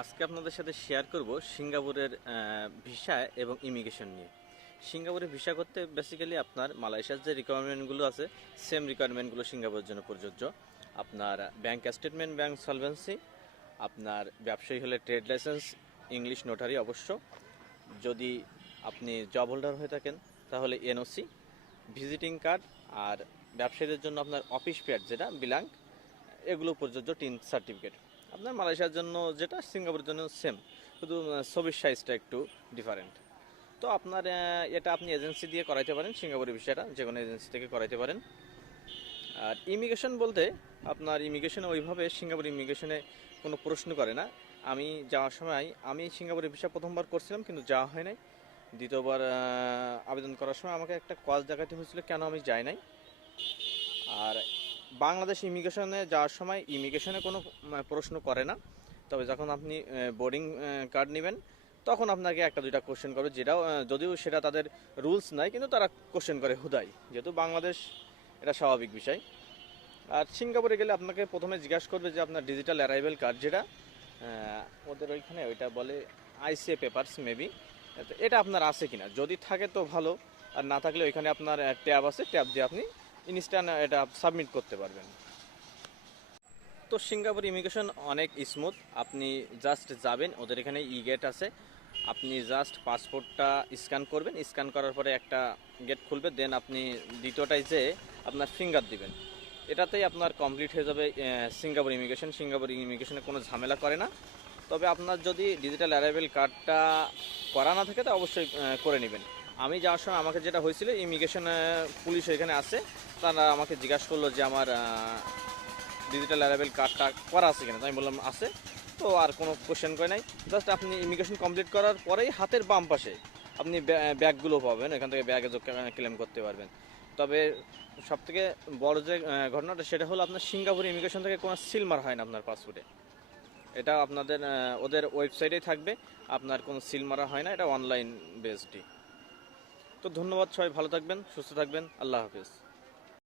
আজকে আপনাদের সাথে শেয়ার করব সিঙ্গাপুরের ভিসা এবং ইমিগ্রেশন নিয়ে। সিঙ্গাপুরে ভিসা করতে বেসিক্যালি আপনার মালয়েশিয়ার যে রিকোয়ারমেন্টগুলো আছে সেম রিকোয়ারমেন্টগুলো সিঙ্গাপুরের জন্য প্রযোজ্য। আপনার ব্যাংক স্টেটমেন্ট, ব্যাংক সলভেন্সি, আপনার ব্যবসায়ী হলে ট্রেড লাইসেন্স, ইংলিশ নোটারি অবশ্য। যদি আপনি জব হোল্ডার হয়ে থাকেন তাহলে এনওসি, ভিজিটিং কার্ড, আর ব্যবসায়ীদের জন্য আপনার অফিস প্যাড যেটা বিলাঙ্ক, এগুলো প্রযোজ্য। টিন সার্টিফিকেট আপনার মালয়েশিয়ার জন্য যেটা সিঙ্গাপুরের জন্য সেম, শুধু ছবির সাইজটা একটু ডিফারেন্ট। তো আপনার এটা আপনি এজেন্সি দিয়ে করাইতে পারেন, সিঙ্গাপুরের বিষয়টা যে কোনো এজেন্সি থেকে করাইতে পারেন। আর ইমিগ্রেশন বলতে আপনার ইমিগ্রেশনে ওইভাবে সিঙ্গাপুর ইমিগ্রেশনে কোনো প্রশ্ন করে না। আমি যাওয়ার সময় আমি সিঙ্গাপুরের ভিসা প্রথমবার করছিলাম কিন্তু যাওয়া হয় নাই। দ্বিতীয়বার আবেদন করার সময় আমাকে একটা কজ দেখাতে হয়েছিল কেন আমি যাই নাই। আর বাংলাদেশ ইমিগ্রেশনে যাওয়ার সময় ইমিগ্রেশনে কোনো প্রশ্ন করে না, তবে যখন আপনি বোর্ডিং কার্ড নেবেন তখন আপনাকে একটা দুইটা কোশ্চেন করবে, যেটাও যদিও সেটা তাদের রুলস নাই কিন্তু তারা কোশ্চেন করে হুদাই, যেহেতু বাংলাদেশ এটা স্বাভাবিক বিষয়। আর সিঙ্গাপুরে গেলে আপনাকে প্রথমে জিজ্ঞাসা করবে যে আপনার ডিজিটাল অ্যারাইভেল কার্ড যেটা ওদের ওইখানে ওইটা বলে আইসিএ পেপারস মেবি, এটা আপনার আছে কিনা, যদি থাকে তো ভালো, আর না থাকলে ওইখানে আপনার ট্যাব আছে, ট্যাব দিয়ে আপনি ইনস্ট্যান্ট এটা সাবমিট করতে পারবেন। তো সিঙ্গাপুর ইমিগ্রেশন অনেক স্মুথ। আপনি জাস্ট যাবেন, ওদের এখানে ই গেট আছে, আপনি জাস্ট পাসপোর্টটা স্ক্যান করবেন, স্ক্যান করার পরে একটা গেট খুলবে, দেন আপনি দ্বিতীয়টায় যে আপনার ফিঙ্গার দিবেন, এটাতেই আপনার কমপ্লিট হয়ে যাবে সিঙ্গাপুর ইমিগ্রেশন। সিঙ্গাপুর ইমিগ্রেশনে কোনো ঝামেলা করে না। তবে আপনার যদি ডিজিটাল অ্যারাইভেল কার্ডটা করা না থাকে তো অবশ্যই করে নেবেন। আমি যাওয়ার সময় আমাকে যেটা হয়েছিল, ইমিগ্রেশন পুলিশ এখানে আছে, তারা আমাকে জিজ্ঞাসা করলো যে আমার ডিজিটাল অ্যারাইভেল কার্ডটা করা আছে কিনা, তো আমি বললাম আছে। তো আর কোনো কোশ্চেন করে নাই, জাস্ট আপনি ইমিগ্রেশন কমপ্লিট করার পরেই হাতের বাম পাশে আপনি ব্যাগগুলো পাবেন, এখান থেকে ব্যাগে ক্লেম করতে পারবেন। তবে সবথেকে বড় যে ঘটনাটা সেটা হলো আপনার সিঙ্গাপুর ইমিগ্রেশন থেকে কোনো সিল মারা হয় না আপনার পাসপোর্টে। এটা আপনাদের ওদের ওয়েবসাইটেই থাকবে, আপনার কোনো সিল মারা হয় না, এটা অনলাইন বেসডই। তো ধন্যবাদ, সবাই ভালো থাকবেন, সুস্থ থাকবেন, আল্লাহ হাফিজ।